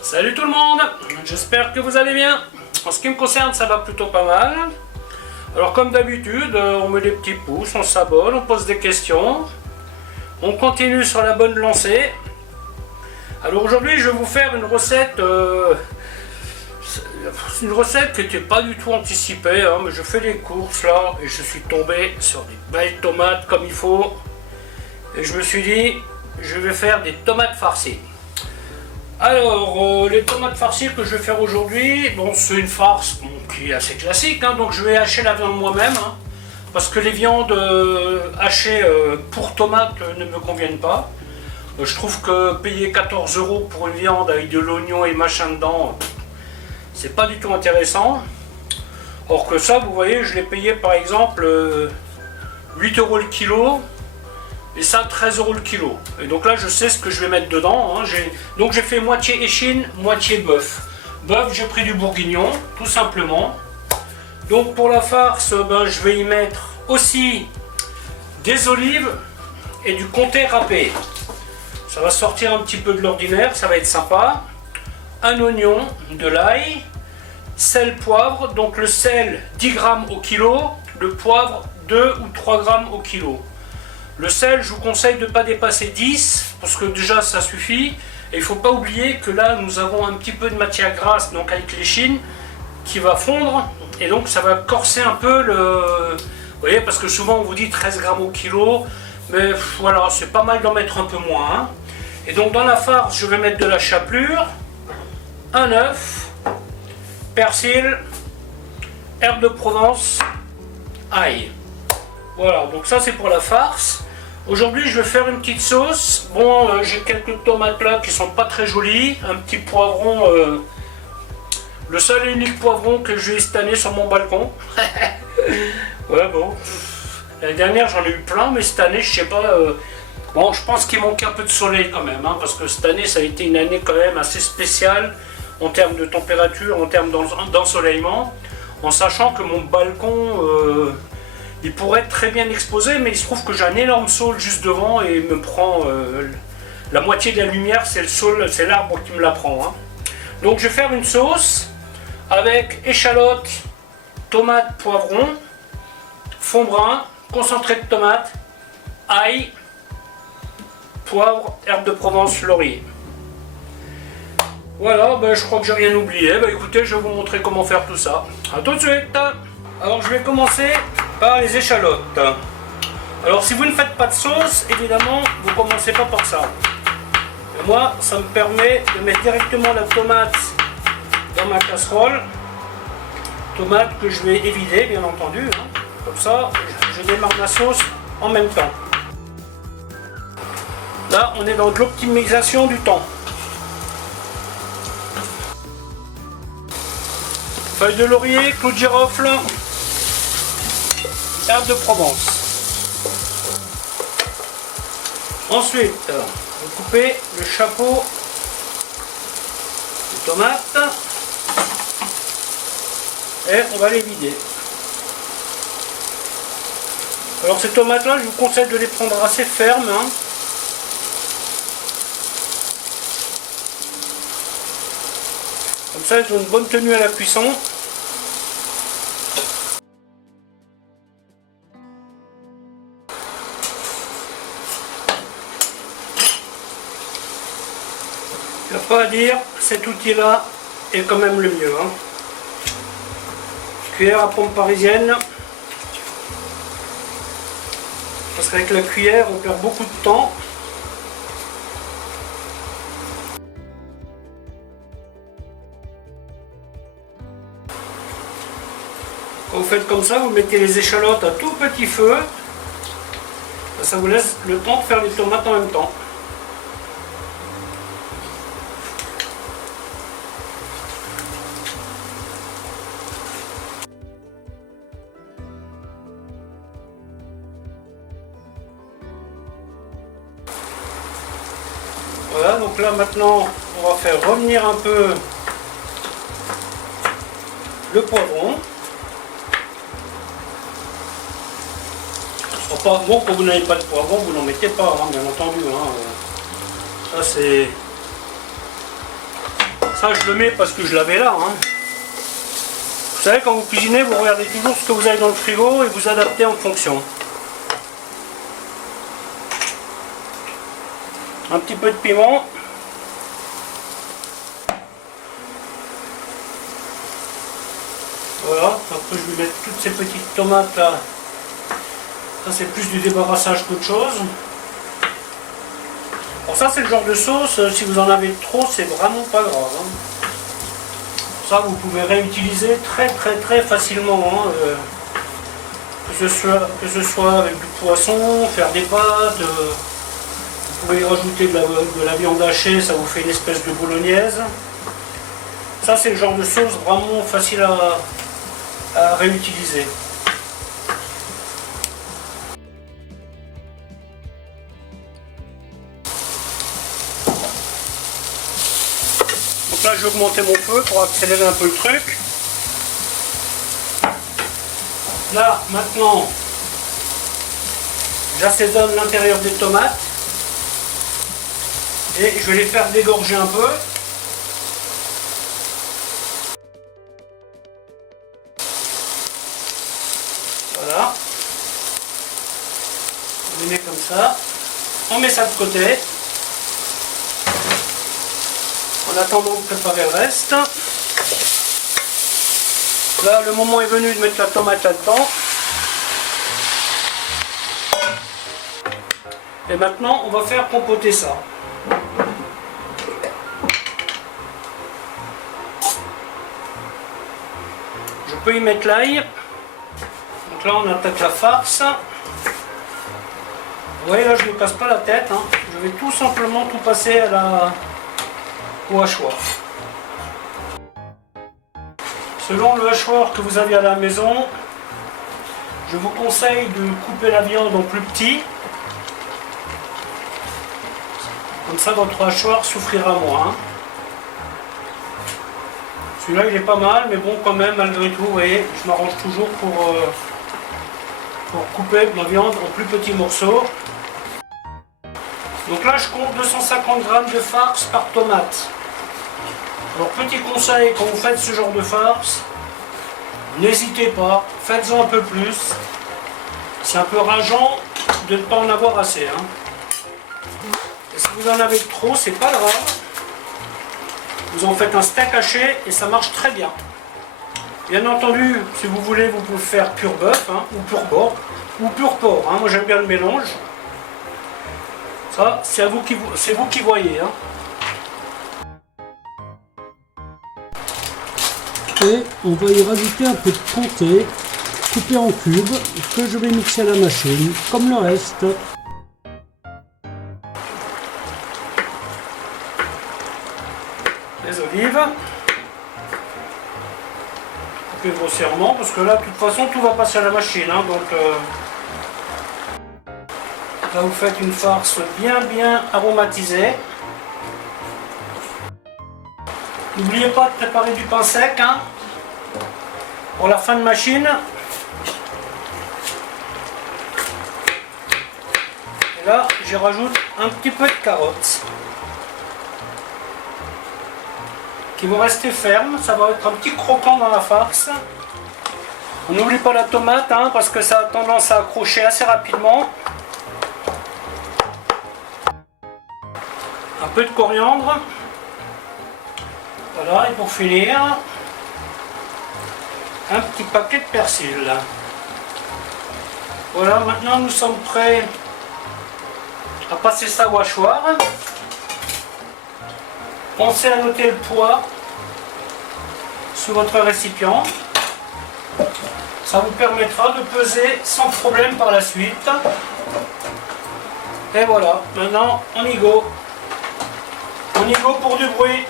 Salut tout le monde, j'espère que vous allez bien. En ce qui me concerne, ça va plutôt pas mal. Alors comme d'habitude, on met des petits pouces, on s'abonne, on pose des questions. On continue sur la bonne lancée. Alors aujourd'hui, je vais vous faire une recette qui n'était pas du tout anticipée, hein, mais je fais des courses là et je suis tombé sur des belles tomates comme il faut. Et je me suis dit, je vais faire des tomates farcies. Alors, les tomates farcies que je vais faire aujourd'hui, bon, c'est une farce qui est assez classique, hein, donc je vais hacher la viande moi-même, hein, parce que les viandes hachées pour tomates ne me conviennent pas. Je trouve que payer 14 € pour une viande avec de l'oignon et machin dedans, c'est pas du tout intéressant. Or que ça, vous voyez, je l'ai payé par exemple 8 € le kilo. Et ça 13 € le kilo. Et donc là je sais ce que je vais mettre dedans, hein. Donc j'ai fait moitié échine, moitié bœuf. Bœuf, j'ai pris du bourguignon, tout simplement. Donc pour la farce, je vais y mettre aussi des olives et du comté râpé. Ça va sortir un petit peu de l'ordinaire, ça va être sympa. Un oignon, de l'ail, sel, poivre. Donc le sel 10 g au kilo, le poivre 2 ou 3 g au kilo. Le sel, je vous conseille de ne pas dépasser 10, parce que déjà ça suffit. Et il ne faut pas oublier que là, nous avons un petit peu de matière grasse, donc avec l'échine, qui va fondre. Et donc ça va corser un peu le... Vous voyez, parce que souvent on vous dit 13 g au kilo. Mais voilà, c'est pas mal d'en mettre un peu moins, hein. Et donc dans la farce, je vais mettre de la chapelure, un œuf, persil, herbe de Provence, ail. Voilà, donc ça c'est pour la farce. Aujourd'hui je vais faire une petite sauce. Bon, j'ai quelques tomates là qui sont pas très jolies. Un petit poivron, le seul et unique poivron que j'ai cette année sur mon balcon. Ouais, bon. L'année dernière j'en ai eu plein, mais cette année je sais pas. Bon, je pense qu'il manque un peu de soleil quand même, hein, parce que cette année ça a été une année quand même assez spéciale en termes de température, en termes d'ensoleillement. En sachant que mon balcon... il pourrait être très bien exposé, mais il se trouve que j'ai un énorme saule juste devant et il me prend la moitié de la lumière, c'est le saule, c'est l'arbre qui me la prend, hein. Donc je vais faire une sauce avec échalote, tomate, poivron, fond brun, concentré de tomate, ail, poivre, herbe de Provence, laurier. Voilà, je crois que j'ai rien oublié. Écoutez, je vais vous montrer comment faire tout ça. A tout de suite. Alors je vais commencer par les échalotes. Alors si vous ne faites pas de sauce, évidemment, vous ne commencez pas par ça. Et moi, ça me permet de mettre directement la tomate dans ma casserole. Tomate que je vais évider, bien entendu, hein. Comme ça, je démarre ma sauce en même temps. Là, on est dans de l'optimisation du temps. Feuille de laurier, clou de girofle, herbe de Provence. Ensuite, vous coupez le chapeau de tomate et on va les vider. Alors ces tomates là, je vous conseille de les prendre assez fermes, hein. Comme ça, elles ont une bonne tenue à la cuisson. Il n'y a pas à dire, cet outil-là est quand même le mieux, hein. Cuillère à pompe parisienne. Parce qu'avec la cuillère, on perd beaucoup de temps. Quand vous faites comme ça, vous mettez les échalotes à tout petit feu. Ça vous laisse le temps de faire les tomates en même temps. Voilà, donc là maintenant on va faire revenir un peu le poivron. Bon, quand vous n'avez pas de poivron, vous n'en mettez pas, hein, bien entendu, hein. Ça c'est... Ça je le mets parce que je l'avais là. Hein. Vous savez, quand vous cuisinez, vous regardez toujours ce que vous avez dans le frigo et vous adaptez en fonction. Un petit peu de piment. Voilà, après je vais mettre toutes ces petites tomates là. Ça c'est plus du débarrassage qu'autre chose. Bon, ça c'est le genre de sauce, si vous en avez trop, c'est vraiment pas grave. Hein. Ça vous pouvez réutiliser très facilement. Hein. Que ce soit avec du poisson, faire des pâtes, vous pouvez y rajouter de la viande hachée, ça vous fait une espèce de bolognaise. Ça c'est le genre de sauce vraiment facile à réutiliser. Donc là, j'ai augmenté mon feu pour accélérer un peu le truc. Là, maintenant, j'assaisonne l'intérieur des tomates et je vais les faire dégorger un peu. Voilà. On les met comme ça. On met ça de côté. En attendant de préparer le reste. Là, le moment est venu de mettre la tomate là-dedans. Et maintenant, on va faire compoter ça. Je peux y mettre l'ail. Donc là, on attaque la farce. Vous voyez, là, je ne me casse pas la tête. Hein. Je vais tout simplement tout passer au hachoir. Selon le hachoir que vous avez à la maison, je vous conseille de couper la viande en plus petit. Comme ça, votre hachoir souffrira moins. Celui-là, il est pas mal, mais bon, quand même, malgré tout, vous voyez, je m'arrange toujours pour couper ma viande en plus petits morceaux. Donc là, je compte 250 g de farce par tomate. Alors, petit conseil, quand vous faites ce genre de farce, n'hésitez pas, faites-en un peu plus. C'est un peu rageant de ne pas en avoir assez. Hein. Et si vous en avez trop, c'est pas grave. Vous en faites un steak haché et ça marche très bien. Bien entendu, si vous voulez, vous pouvez faire pur bœuf, hein, ou pur porc. Hein. Moi, j'aime bien le mélange. Ça, c'est vous qui voyez. Hein. Et on va y rajouter un peu de comté coupé en cubes que je vais mixer à la machine comme le reste. Les olives, coupées grossièrement parce que là de toute façon tout va passer à la machine. Hein, donc là vous faites une farce bien aromatisée. N'oubliez pas de préparer du pain sec hein, pour la fin de machine. Et là, j'y rajoute un petit peu de carottes qui vont rester fermes. Ça va être un petit croquant dans la farce. On n'oublie pas la tomate hein, parce que ça a tendance à accrocher assez rapidement. Un peu de coriandre. Voilà, et pour finir, un petit paquet de persil. Voilà, maintenant nous sommes prêts à passer ça au hachoir. Pensez à noter le poids sur votre récipient. Ça vous permettra de peser sans problème par la suite. Et voilà, maintenant on y go. On y go pour du bruit.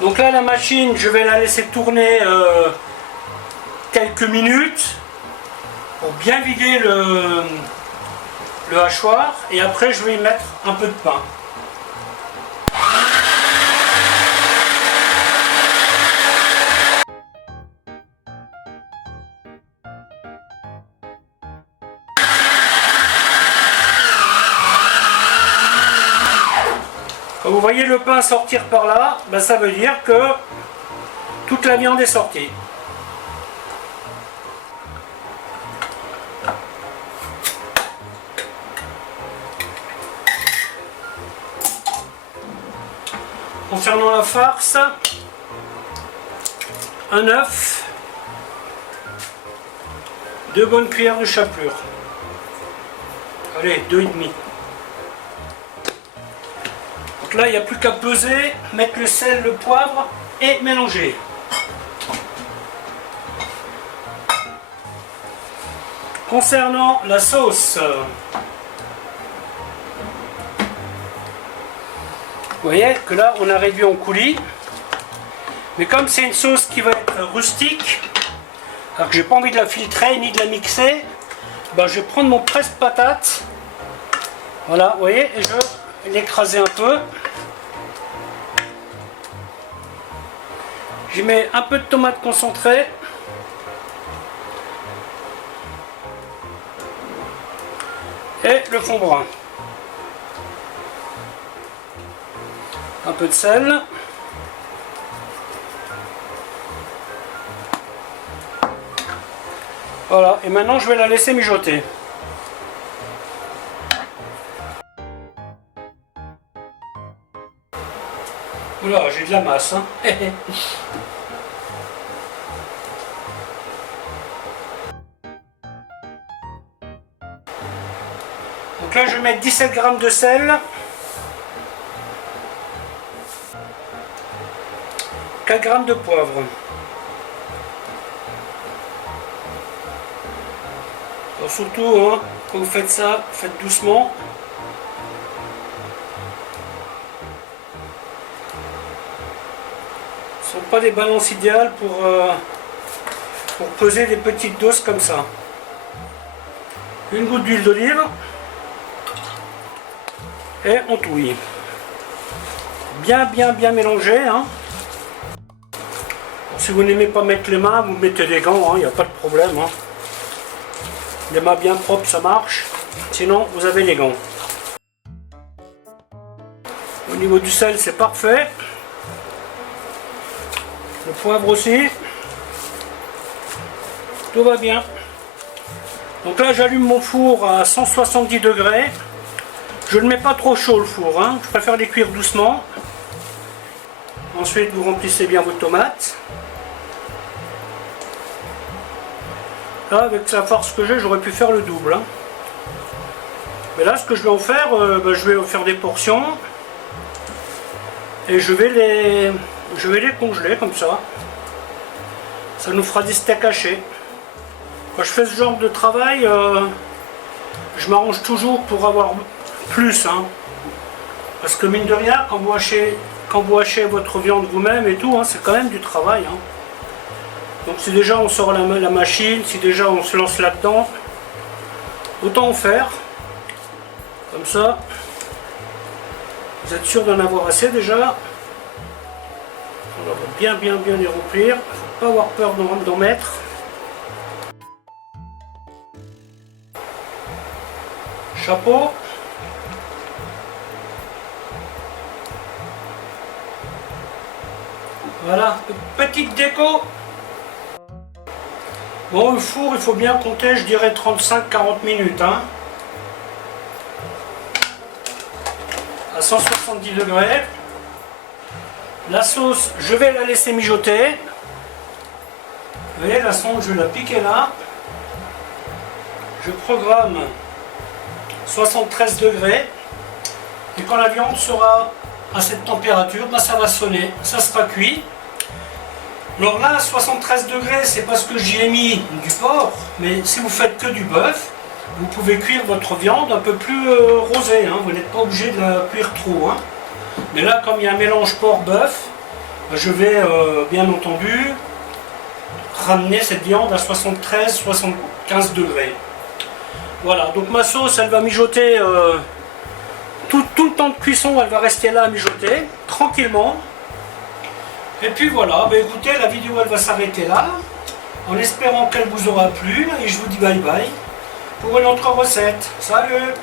Donc là la machine, je vais la laisser tourner quelques minutes. pour bien vider le hachoir, et après je vais y mettre un peu de pain. Quand vous voyez le pain sortir par là, ben ça veut dire que toute la viande est sortie. Concernant la farce, un œuf, 2 bonnes cuillères de chapelure. Allez, 2,5. Donc là, il n'y a plus qu'à peser, mettre le sel, le poivre et mélanger. Concernant la sauce, vous voyez que là, on a réduit en coulis. Mais comme c'est une sauce qui va être rustique, alors que j'ai pas envie de la filtrer ni de la mixer, ben je vais prendre mon presse-patate. Voilà, vous voyez, et je vais l'écraser un peu. J'y mets un peu de tomate concentrée. Et le fond brun. Un peu de sel. Voilà, et maintenant je vais la laisser mijoter. Oula, j'ai de la masse, hein. Donc là je vais mettre 17 g de sel, 4 g de poivre. Alors surtout, hein, quand vous faites ça, faites doucement. Ce ne sont pas des balances idéales pour peser des petites doses comme ça. Une goutte d'huile d'olive. Et on touille. Bien mélanger. Hein. Si vous n'aimez pas mettre les mains, vous mettez des gants, il n'y a pas de problème. Hein. Les mains bien propres, ça marche. Sinon, vous avez les gants. Au niveau du sel, c'est parfait. Le poivre aussi. Tout va bien. Donc là, j'allume mon four à 170 degrés. Je ne mets pas trop chaud le four, hein. Je préfère les cuire doucement. Ensuite, vous remplissez bien vos tomates. Là, avec la force que j'ai, j'aurais pu faire le double. Hein. Mais là, ce que je vais en faire, je vais faire des portions. Et je vais les congeler comme ça. Ça nous fera des steaks hachés. Quand je fais ce genre de travail, je m'arrange toujours pour avoir plus. Hein. Parce que mine de rien, quand vous hachez votre viande vous-même et tout, hein, c'est quand même du travail. Hein. Donc si déjà on sort la machine, si déjà on se lance là-dedans, autant en faire. Comme ça, vous êtes sûr d'en avoir assez déjà. On va bien les remplir. Il ne faut pas avoir peur d'en mettre. Chapeau. Voilà, petite déco. Bon, le four, il faut bien compter, je dirais 35-40 minutes. Hein. À 170 degrés. La sauce, je vais la laisser mijoter. Vous voyez, la sonde, je vais la piquer là. Je programme 73 degrés. Et quand la viande sera à cette température, ça va sonner, ça sera cuit. Alors là, 73 degrés, c'est parce que j'y ai mis du porc, mais si vous faites que du bœuf, vous pouvez cuire votre viande un peu plus rosée, hein. Vous n'êtes pas obligé de la cuire trop. Hein. Mais là, comme il y a un mélange porc-bœuf, je vais bien entendu ramener cette viande à 73-75 degrés. Voilà, donc ma sauce, elle va mijoter tout le temps de cuisson, elle va rester là à mijoter, tranquillement. Et puis voilà, bah écoutez, la vidéo elle va s'arrêter là, en espérant qu'elle vous aura plu, et je vous dis bye bye pour une autre recette. Salut!